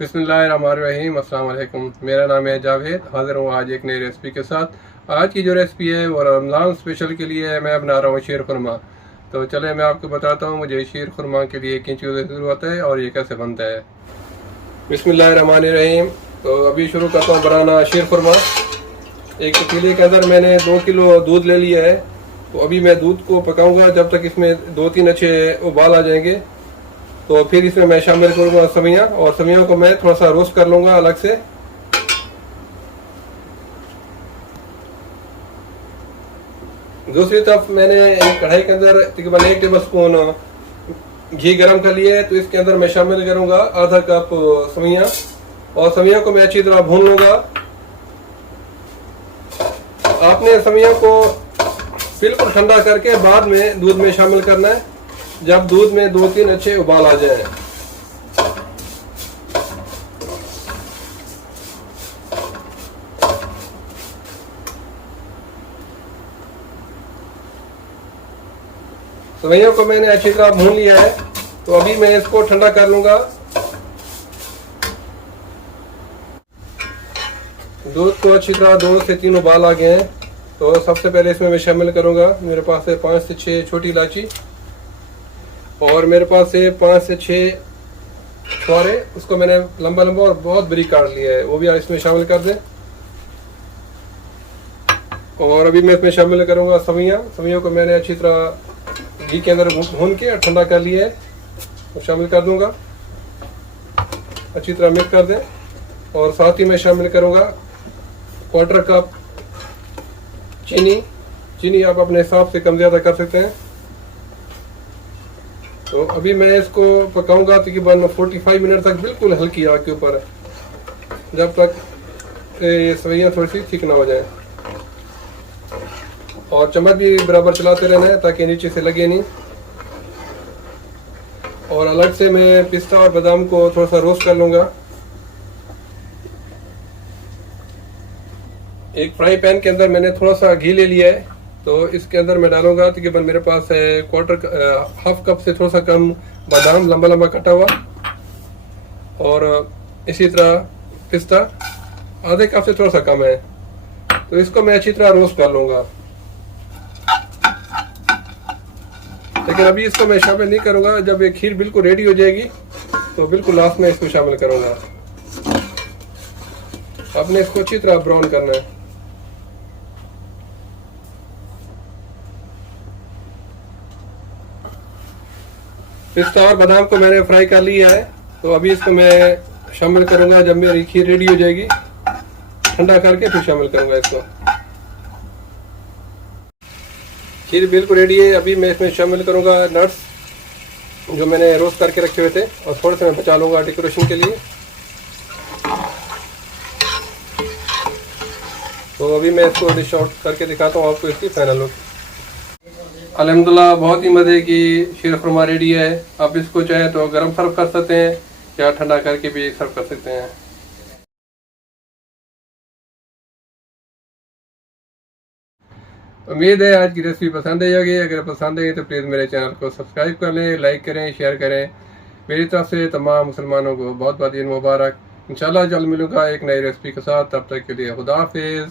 बिस्मिल्लाहिर्रहमानिर्रहीम। अस्सलाम वालेकुम। मेरा नाम है जावेद। हाजिर हूँ आज एक नई रेसिपी के साथ। आज की जो रेसिपी है वो रमज़ान स्पेशल के लिए है। मैं बना रहा हूँ शीर खुरमा। तो चले मैं आपको बताता हूँ मुझे शीर खुरमा के लिए किन चीज़ों की ज़रूरत है और ये कैसे बनता है। बिस्मिल्लाहिर्रहमानिर्रहीम। तो अभी शुरू करता हूँ बनाना शीर खुरमा। एक पतीले के अंदर मैंने 2 किलो दूध ले लिया है। तो अभी मैं दूध को पकाऊंगा जब तक इसमें 2-3 अच्छे उबाल आ जाएंगे। तो फिर इसमें मैं शामिल करूंगा समियाँ, और समियों को मैं थोड़ा सा रोस्ट कर लूंगा अलग से। दूसरी तरफ मैंने एक कढ़ाई के अंदर तकरीबन 1 टेबल स्पून घी गरम कर लिया है। तो इसके अंदर मैं शामिल करूंगा आधा कप समियाँ, और समियों को मैं अच्छी तरह भून लूंगा। आपने समियों को बिल्कुल ठंडा करके बाद में दूध में शामिल करना है, जब दूध में 2-3 अच्छे उबाल आ जाए। सवैयों को मैंने अच्छी तरह भून लिया है। तो अभी मैं इसको ठंडा कर लूंगा। दूध को अच्छी तरह 2 से 3 उबाल आ गए हैं। तो सबसे पहले इसमें मैं शामिल करूंगा, मेरे पास है 5 से 6 छोटी इलायची, और मेरे पास है 5 से 6 छुहारे। उसको मैंने लंबा लंबा और बहुत बारीक काट लिया है, वो भी इसमें शामिल कर दें। और अभी मैं इसमें शामिल करूंगा सवियां को मैंने अच्छी तरह घी के अंदर भून के ठंडा कर लिया है, तो शामिल कर दूंगा। अच्छी तरह मिक्स कर दें। और साथ ही मैं शामिल करूंगा 1/4 कप चीनी आप अपने हिसाब से कम ज़्यादा कर सकते हैं। तो अभी मैं इसको पकाऊंगा तकरीबन 45 मिनट तक बिल्कुल हल्की आग के ऊपर, जब तक ये सवैयाँ थोड़ी सी ठीक ना हो जाए। और चम्मच भी बराबर चलाते रहना है ताकि नीचे से लगे नहीं। और अलग से मैं पिस्ता और बादाम को थोड़ा सा रोस्ट कर लूँगा। एक फ्राई पैन के अंदर मैंने थोड़ा सा घी ले लिया है। तो इसके अंदर मैं डालूंगा तकरीबन मेरे पास है हाफ कप से थोड़ा सा कम बादाम लंबा लंबा कटा हुआ, और इसी तरह पिस्ता आधे कप से थोड़ा सा कम है। तो इसको मैं अच्छी तरह रोस्ट कर लूँगा। लेकिन अभी इसको मैं शामिल नहीं करूँगा, जब ये खीर बिल्कुल रेडी हो जाएगी तो बिल्कुल लास्ट में इसको शामिल करूँगा। आपने इसको अच्छी तरह ब्राउन करना है। पिस्ता और बादाम को मैंने फ्राई कर लिया है। तो अभी इसको मैं शामिल करूंगा जब मेरी खीर रेडी हो जाएगी। ठंडा करके फिर शामिल करूंगा इसको। खीर बिल्कुल रेडी है। अभी मैं इसमें शामिल करूंगा नट्स जो मैंने रोस्ट करके रखे हुए थे, और थोड़े से मैं बचा लूंगा डेकोरेशन के लिए। तो अभी मैं इसको डिश आउट करके दिखाता हूँ आपको इसकी फाइनल लुक। अल्हम्दुलिल्लाह बहुत ही मज़े की शीर खुरमा रेडी है। आप इसको चाहे तो गर्म सर्व कर सकते हैं या ठंडा करके भी सर्व कर सकते हैं। उम्मीद है आज की रेसिपी पसंद आई होगी। अगर पसंद आई तो प्लीज़ मेरे चैनल को सब्सक्राइब कर लें, लाइक करें, शेयर करें। मेरी तरफ से तमाम मुसलमानों को बहुत बहुत ईद मुबारक। इंशाल्लाह जल्द मिलूंगा एक नई रेसिपी के साथ। तब तक के लिए खुदा हाफिज़।